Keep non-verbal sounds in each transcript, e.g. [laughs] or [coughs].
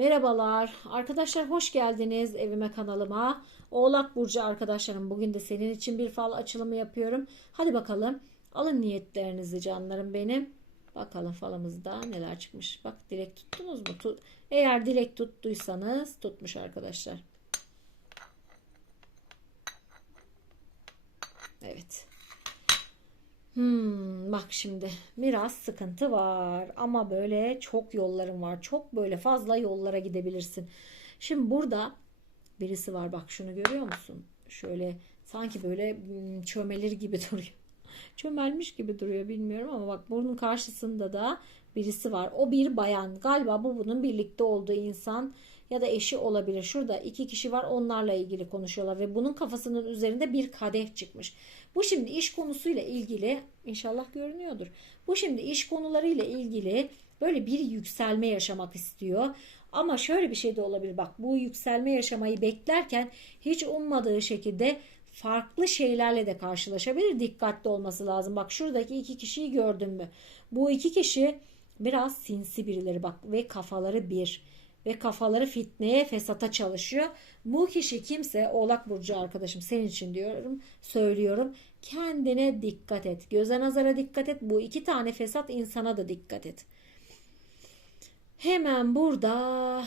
Merhabalar arkadaşlar hoş geldiniz evime kanalıma. Oğlak Burcu arkadaşlarım bugün de senin için bir fal açılımı yapıyorum. Hadi bakalım alın niyetlerinizi canlarım benim. Bakalım falımızda neler çıkmış. Bak dilek tuttunuz mu? Tut- Eğer dilek tuttuysanız tutmuş arkadaşlar. Evet. Hmm, bak şimdi biraz sıkıntı var ama böyle çok yollarım var. Çok böyle fazla yollara gidebilirsin. Şimdi burada birisi var bak şunu görüyor musun? Şöyle sanki böyle hmm, çömelir gibi [laughs] duruyor. Çömelmiş gibi duruyor bilmiyorum ama bak bunun karşısında da birisi var. O bir bayan. Galiba bu bunun birlikte olduğu insan ya da eşi olabilir. Şurada iki kişi var onlarla ilgili konuşuyorlar ve bunun kafasının üzerinde bir kadeh çıkmış. Bu şimdi iş konusuyla ilgili inşallah görünüyordur. Bu şimdi iş konularıyla ilgili böyle bir yükselme yaşamak istiyor. Ama şöyle bir şey de olabilir. Bak bu yükselme yaşamayı beklerken hiç ummadığı şekilde farklı şeylerle de karşılaşabilir. Dikkatli olması lazım. Bak şuradaki iki kişiyi gördün mü? Bu iki kişi biraz sinsi birileri bak ve kafaları bir ve kafaları fitneye fesata çalışıyor. Bu kişi kimse Oğlak Burcu arkadaşım senin için diyorum söylüyorum. Kendine dikkat et. Göze nazara dikkat et. Bu iki tane fesat insana da dikkat et. Hemen burada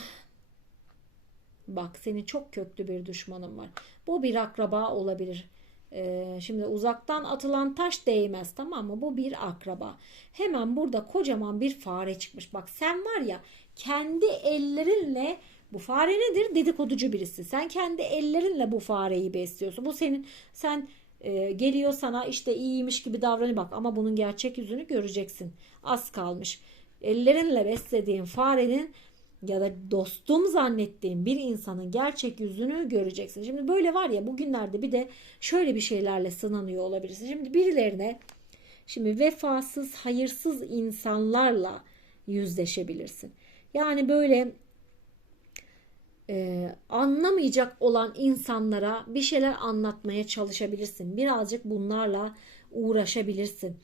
bak senin çok köklü bir düşmanın var. Bu bir akraba olabilir. Ee, şimdi uzaktan atılan taş değmez tamam mı? Bu bir akraba. Hemen burada kocaman bir fare çıkmış. Bak sen var ya kendi ellerinle bu fare nedir? Dedikoducu birisi. Sen kendi ellerinle bu fareyi besliyorsun. Bu senin sen e, geliyor sana işte iyiymiş gibi davranıyor bak ama bunun gerçek yüzünü göreceksin. Az kalmış. Ellerinle beslediğin farenin ya da dostum zannettiğin bir insanın gerçek yüzünü göreceksin. Şimdi böyle var ya bugünlerde bir de şöyle bir şeylerle sınanıyor olabilirsin. Şimdi birilerine şimdi vefasız, hayırsız insanlarla yüzleşebilirsin. Yani böyle e, anlamayacak olan insanlara bir şeyler anlatmaya çalışabilirsin. Birazcık bunlarla uğraşabilirsin.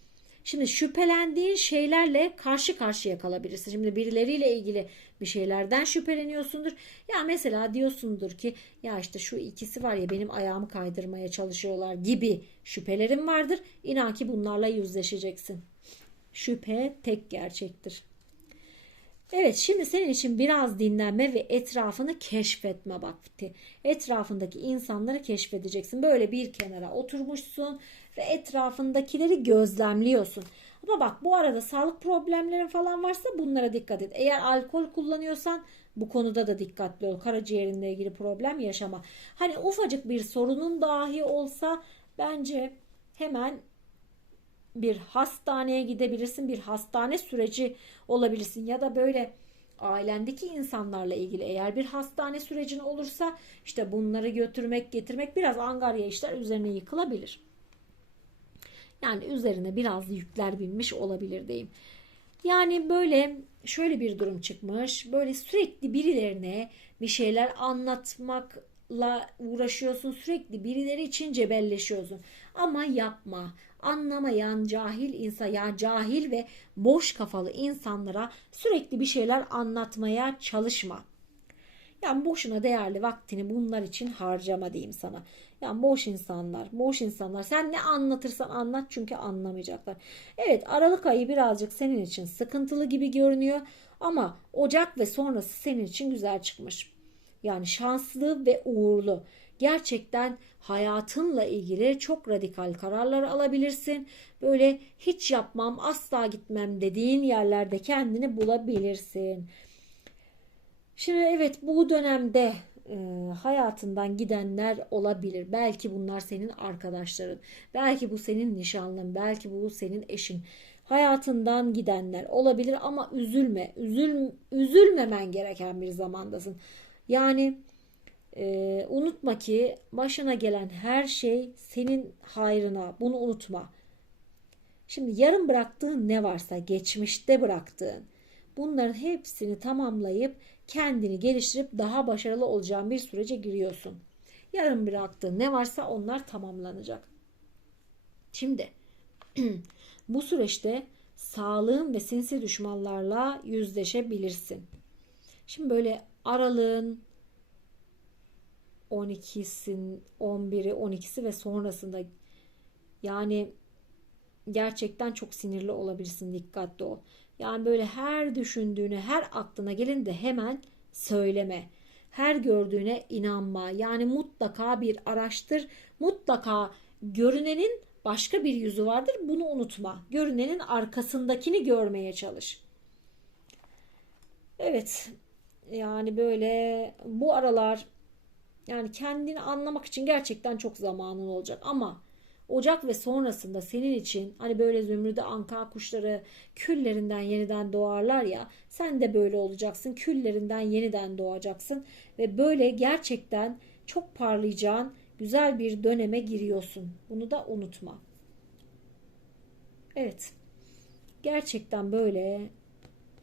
Şimdi şüphelendiğin şeylerle karşı karşıya kalabilirsin. Şimdi birileriyle ilgili bir şeylerden şüpheleniyorsundur. Ya mesela diyorsundur ki ya işte şu ikisi var ya benim ayağımı kaydırmaya çalışıyorlar gibi şüphelerin vardır. İnan ki bunlarla yüzleşeceksin. Şüphe tek gerçektir. Evet şimdi senin için biraz dinlenme ve etrafını keşfetme vakti. Etrafındaki insanları keşfedeceksin. Böyle bir kenara oturmuşsun ve etrafındakileri gözlemliyorsun. Ama bak bu arada sağlık problemlerin falan varsa bunlara dikkat et. Eğer alkol kullanıyorsan bu konuda da dikkatli ol. Karaciğerinle ilgili problem yaşama. Hani ufacık bir sorunun dahi olsa bence hemen bir hastaneye gidebilirsin, bir hastane süreci olabilirsin ya da böyle ailendeki insanlarla ilgili eğer bir hastane sürecin olursa işte bunları götürmek, getirmek biraz angarya işler üzerine yıkılabilir. Yani üzerine biraz yükler binmiş olabilir diyeyim. Yani böyle şöyle bir durum çıkmış. Böyle sürekli birilerine bir şeyler anlatmakla uğraşıyorsun. Sürekli birileri için cebelleşiyorsun. Ama yapma. Anlamayan cahil insan ya cahil ve boş kafalı insanlara sürekli bir şeyler anlatmaya çalışma. Yani boşuna değerli vaktini bunlar için harcama diyeyim sana. Yani boş insanlar, boş insanlar. Sen ne anlatırsan anlat çünkü anlamayacaklar. Evet Aralık ayı birazcık senin için sıkıntılı gibi görünüyor. Ama Ocak ve sonrası senin için güzel çıkmış. Yani şanslı ve uğurlu. Gerçekten hayatınla ilgili çok radikal kararlar alabilirsin. Böyle hiç yapmam, asla gitmem dediğin yerlerde kendini bulabilirsin. Şimdi evet bu dönemde e, hayatından gidenler olabilir. Belki bunlar senin arkadaşların. Belki bu senin nişanlın. Belki bu senin eşin. Hayatından gidenler olabilir ama üzülme. Üzül, üzülmemen gereken bir zamandasın. Yani e, unutma ki başına gelen her şey senin hayrına. Bunu unutma. Şimdi yarım bıraktığın ne varsa geçmişte bıraktığın bunların hepsini tamamlayıp kendini geliştirip daha başarılı olacağın bir sürece giriyorsun. Yarım bıraktığın ne varsa onlar tamamlanacak. Şimdi [clears throat] bu süreçte sağlığın ve sinsi düşmanlarla yüzleşebilirsin. Şimdi böyle aralığın 12'sin 11'i 12'si ve sonrasında yani gerçekten çok sinirli olabilirsin dikkatli ol. Yani böyle her düşündüğünü her aklına gelin de hemen söyleme. Her gördüğüne inanma. Yani mutlaka bir araştır. Mutlaka görünenin başka bir yüzü vardır. Bunu unutma. Görünenin arkasındakini görmeye çalış. Evet. Yani böyle bu aralar yani kendini anlamak için gerçekten çok zamanın olacak ama Ocak ve sonrasında senin için hani böyle zümrüde anka kuşları küllerinden yeniden doğarlar ya sen de böyle olacaksın küllerinden yeniden doğacaksın ve böyle gerçekten çok parlayacağın güzel bir döneme giriyorsun. Bunu da unutma. Evet. Gerçekten böyle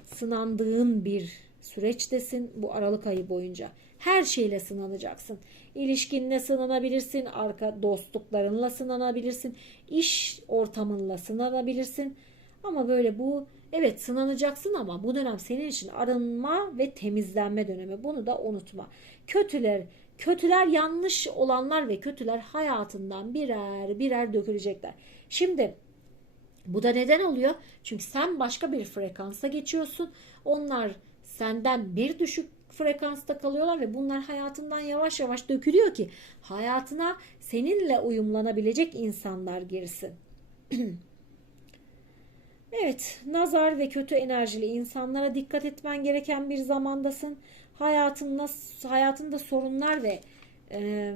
sınandığın bir süreçtesin bu Aralık ayı boyunca. Her şeyle sınanacaksın. İlişkinle sınanabilirsin, arka dostluklarınla sınanabilirsin, iş ortamınla sınanabilirsin. Ama böyle bu evet sınanacaksın ama bu dönem senin için arınma ve temizlenme dönemi. Bunu da unutma. Kötüler, kötüler yanlış olanlar ve kötüler hayatından birer birer dökülecekler. Şimdi bu da neden oluyor? Çünkü sen başka bir frekansa geçiyorsun. Onlar senden bir düşük frekansta kalıyorlar ve bunlar hayatından yavaş yavaş dökülüyor ki hayatına seninle uyumlanabilecek insanlar girsin. [clears throat] evet, nazar ve kötü enerjili insanlara dikkat etmen gereken bir zamandasın. Hayatında hayatında sorunlar ve e,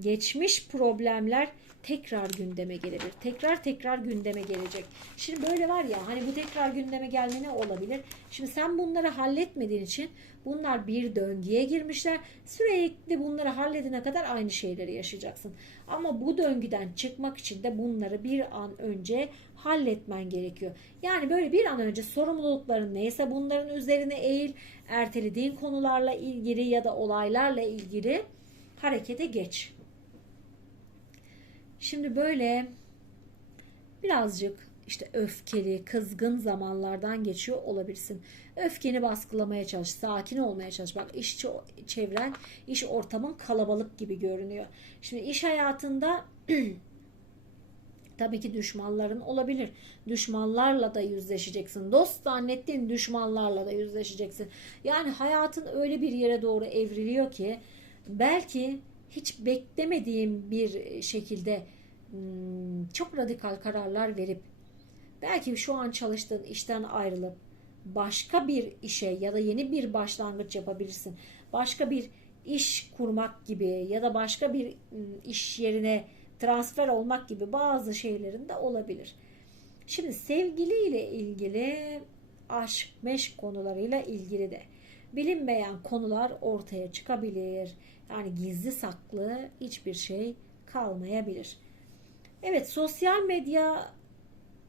geçmiş problemler tekrar gündeme gelebilir. Tekrar tekrar gündeme gelecek. Şimdi böyle var ya hani bu tekrar gündeme gelme ne olabilir? Şimdi sen bunları halletmediğin için bunlar bir döngüye girmişler. Sürekli bunları halledene kadar aynı şeyleri yaşayacaksın. Ama bu döngüden çıkmak için de bunları bir an önce halletmen gerekiyor. Yani böyle bir an önce sorumlulukların neyse bunların üzerine eğil. Ertelediğin konularla ilgili ya da olaylarla ilgili harekete geç. Şimdi böyle birazcık işte öfkeli, kızgın zamanlardan geçiyor olabilirsin. Öfkeni baskılamaya çalış, sakin olmaya çalış. Bak iş çevren, iş ortamın kalabalık gibi görünüyor. Şimdi iş hayatında [clears throat] tabii ki düşmanların olabilir. Düşmanlarla da yüzleşeceksin. Dost zannettiğin düşmanlarla da yüzleşeceksin. Yani hayatın öyle bir yere doğru evriliyor ki belki hiç beklemediğim bir şekilde çok radikal kararlar verip belki şu an çalıştığın işten ayrılıp başka bir işe ya da yeni bir başlangıç yapabilirsin. Başka bir iş kurmak gibi ya da başka bir hmm, iş yerine transfer olmak gibi bazı şeylerin de olabilir. Şimdi sevgiliyle ilgili aşk, meşk konularıyla ilgili de bilinmeyen konular ortaya çıkabilir. Yani gizli saklı hiçbir şey kalmayabilir. Evet sosyal medya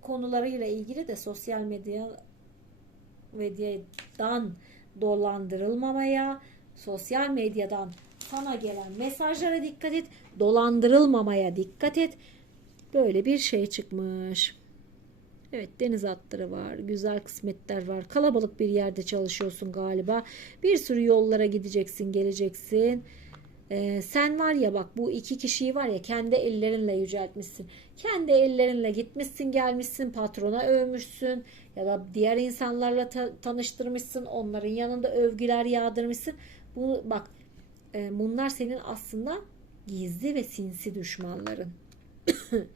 konularıyla ilgili de sosyal medya medyadan dolandırılmamaya, sosyal medyadan sana gelen mesajlara dikkat et, dolandırılmamaya dikkat et. Böyle bir şey çıkmış. Evet deniz atları var, güzel kısmetler var. Kalabalık bir yerde çalışıyorsun galiba. Bir sürü yollara gideceksin, geleceksin. Ee, sen var ya bak bu iki kişiyi var ya kendi ellerinle yüceltmişsin. Kendi ellerinle gitmişsin gelmişsin patrona övmüşsün ya da diğer insanlarla ta- tanıştırmışsın. Onların yanında övgüler yağdırmışsın. Bu bak e, bunlar senin aslında gizli ve sinsi düşmanların. [coughs]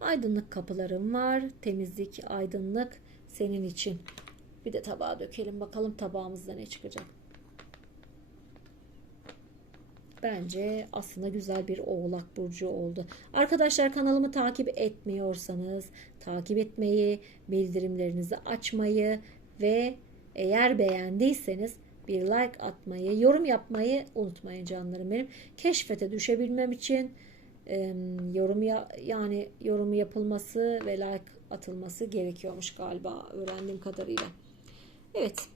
aydınlık kapılarım var. Temizlik, aydınlık senin için. Bir de tabağa dökelim bakalım tabağımızda ne çıkacak. Bence aslında güzel bir oğlak burcu oldu. Arkadaşlar kanalımı takip etmiyorsanız takip etmeyi, bildirimlerinizi açmayı ve eğer beğendiyseniz bir like atmayı, yorum yapmayı unutmayın canlarım benim. Keşfete düşebilmem için e, yorum ya, yani yorum yapılması ve like atılması gerekiyormuş galiba öğrendiğim kadarıyla. Evet.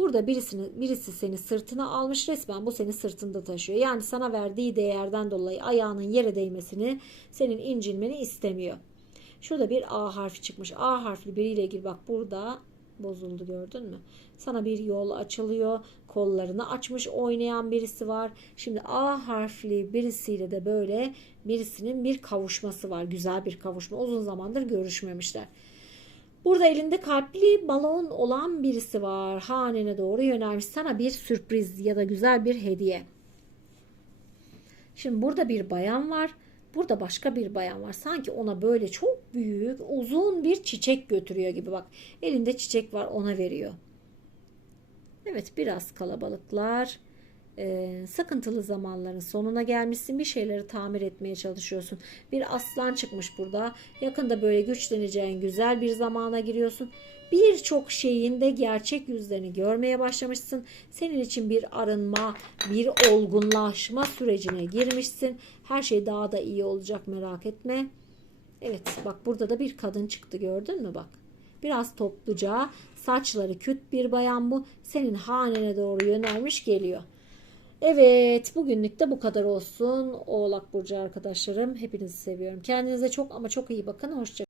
Burada birisini, birisi seni sırtına almış resmen bu seni sırtında taşıyor. Yani sana verdiği değerden dolayı ayağının yere değmesini, senin incinmeni istemiyor. Şurada bir A harfi çıkmış. A harfli biriyle ilgili bak burada bozuldu gördün mü? Sana bir yol açılıyor. Kollarını açmış oynayan birisi var. Şimdi A harfli birisiyle de böyle birisinin bir kavuşması var. Güzel bir kavuşma. Uzun zamandır görüşmemişler. Burada elinde kalpli balon olan birisi var. Hanene doğru yönelmiş. Sana bir sürpriz ya da güzel bir hediye. Şimdi burada bir bayan var. Burada başka bir bayan var. Sanki ona böyle çok büyük, uzun bir çiçek götürüyor gibi bak. Elinde çiçek var ona veriyor. Evet biraz kalabalıklar. Ee, sıkıntılı zamanların sonuna gelmişsin. Bir şeyleri tamir etmeye çalışıyorsun. Bir aslan çıkmış burada. Yakında böyle güçleneceğin güzel bir zamana giriyorsun. Birçok şeyin de gerçek yüzlerini görmeye başlamışsın. Senin için bir arınma, bir olgunlaşma sürecine girmişsin. Her şey daha da iyi olacak merak etme. Evet bak burada da bir kadın çıktı gördün mü bak. Biraz topluca saçları küt bir bayan bu. Senin hanene doğru yönelmiş geliyor. Evet bugünlük de bu kadar olsun. Oğlak Burcu arkadaşlarım hepinizi seviyorum. Kendinize çok ama çok iyi bakın. Hoşçakalın.